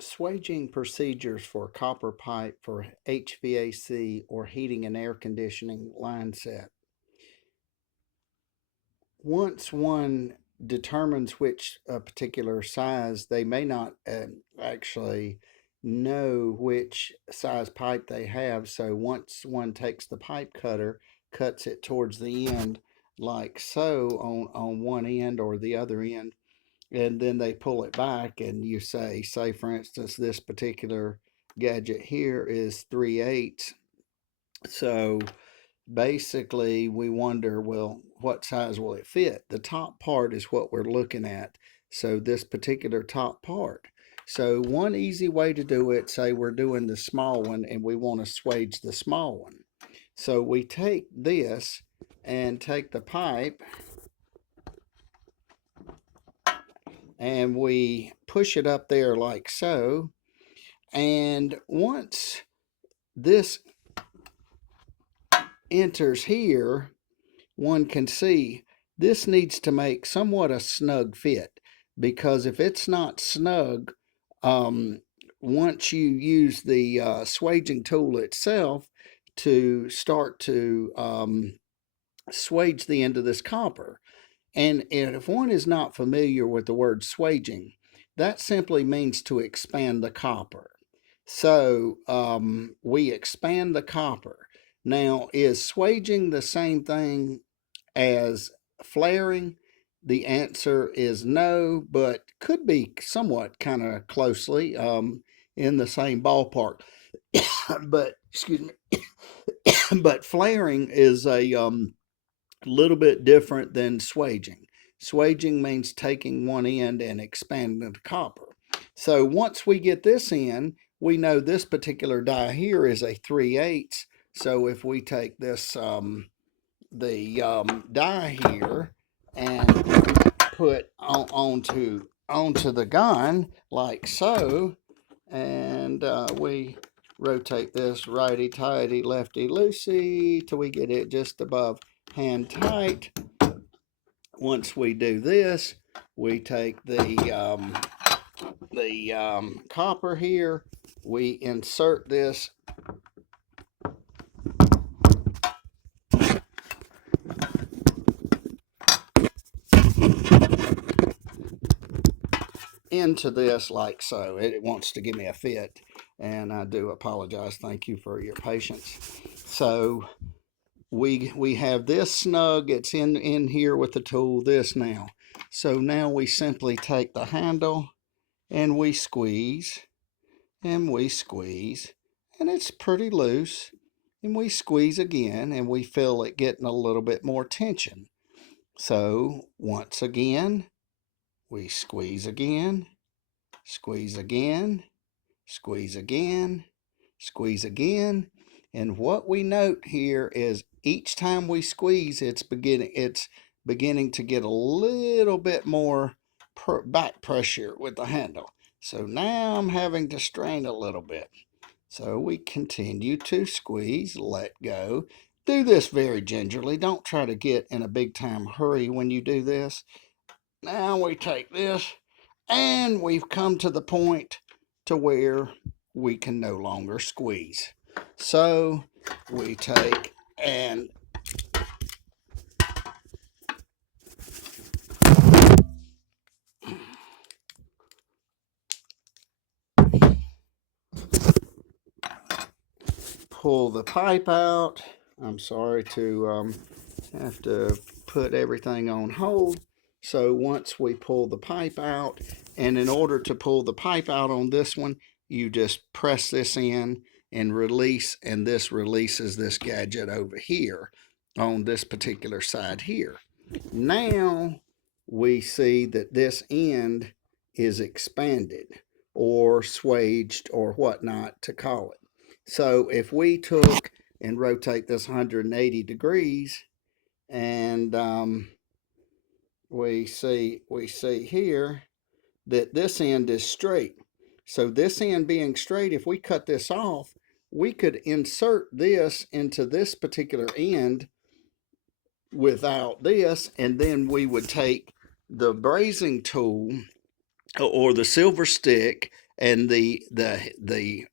Swaging procedures for copper pipe for HVAC or heating and air conditioning line set. Once one determines which particular size, they may not actually know which size pipe they have. So once one takes the pipe cutter, cuts it towards the end, like so on one end or the other end, and then they pull it back and you say for instance, this particular gadget here is 3/8. So basically we wonder, well, what size will it fit? The top part is what we're looking at. So this particular top part. So one easy way to do it, say we're doing the small one and we want to swage the small one. So we take this and take the pipe and we push it up there like so. And once this enters here, one can see this needs to make somewhat a snug fit, because if it's not snug, once you use the swaging tool itself to start to swage the end of this copper, and if one is not familiar with the word swaging, that simply means to expand the copper. So we expand the copper. Now, is swaging the same thing as flaring? The answer is no, but could be somewhat kind of closely in the same ballpark. But excuse me, but flaring is a little bit different than swaging. Swaging means taking one end and expanding the copper. So once we get this in, we know this particular die here is a 3/8. So if we take this die here and put onto the gun like so, and we rotate this righty tighty lefty loosey till we get it just above hand tight. Once we do this, we take the copper here, we insert this into this like so. It wants to give me a fit, and I do apologize. Thank you for your patience. So we have this snug. It's in here with the tool, this now. So now we simply take the handle and we squeeze and we squeeze, and it's pretty loose, and we squeeze again and we feel it getting a little bit more tension. So once again we squeeze again, squeeze again, squeeze again, squeeze again. And what we note here is each time we squeeze, it's beginning to get a little bit more back pressure with the handle. So now I'm having to strain a little bit. So we continue to squeeze, let go. Do this very gingerly. Don't try to get in a big time hurry when you do this. Now we take this, and we've come to the point to where we can no longer squeeze. So we take and pull the pipe out. I'm sorry to have to put everything on hold. So once we pull the pipe out, and in order to pull the pipe out on this one, you just press this in and release, and this releases this gadget over here on this particular side here. Now we see that this end is expanded or swaged or whatnot to call it. So if we took and rotate this 180 degrees, and we see here that this end is straight. So this end being straight, if we cut this off, we could insert this into this particular end without this, and then we would take the brazing tool or the silver stick and the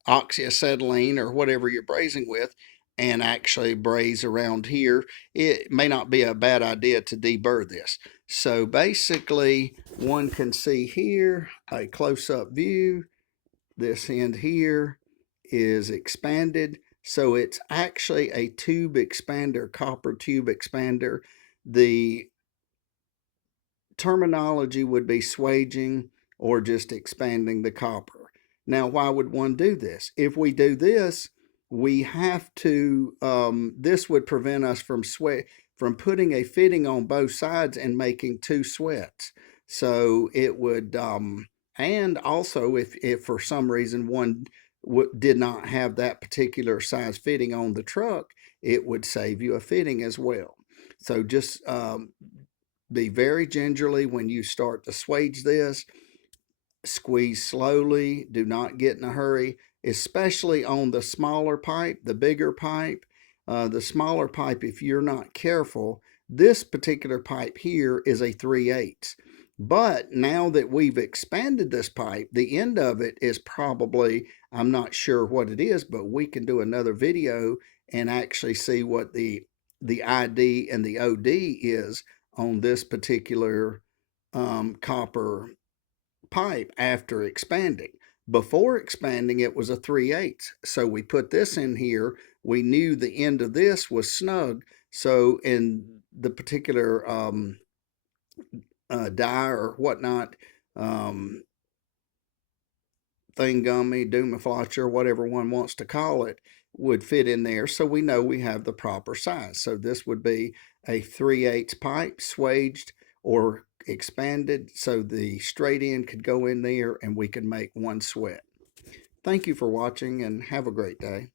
oxyacetylene or whatever you're brazing with, and actually braze around here, it may not be a bad idea to deburr this. So basically, one can see here a close-up view. This end here is expanded. So it's actually a tube expander, copper tube expander. The terminology would be swaging or just expanding the copper. Now, why would one do this? If we do this, we have to, this would prevent us from putting a fitting on both sides and making two sweats. So it would, and also if for some reason one did not have that particular size fitting on the truck, it would save you a fitting as well. So just be very gingerly when you start to swage this. Squeeze slowly. Do not get in a hurry, especially on the smaller pipe, the bigger pipe. The smaller pipe, if you're not careful, this particular pipe here is a 3/8. But now that we've expanded this pipe, the end of it is probably, I'm not sure what it is, but we can do another video and actually see what the ID and the OD is on this particular copper pipe after expanding. Before expanding, it was a 3/8. So we put this in here. We knew the end of this was snug. So in the particular die or whatnot, thingummy, doomaflacher, whatever one wants to call it, would fit in there. So we know we have the proper size. So this would be a 3/8 pipe, swaged or expanded, so the straight end could go in there and we can make one sweat. Thank you for watching and have a great day.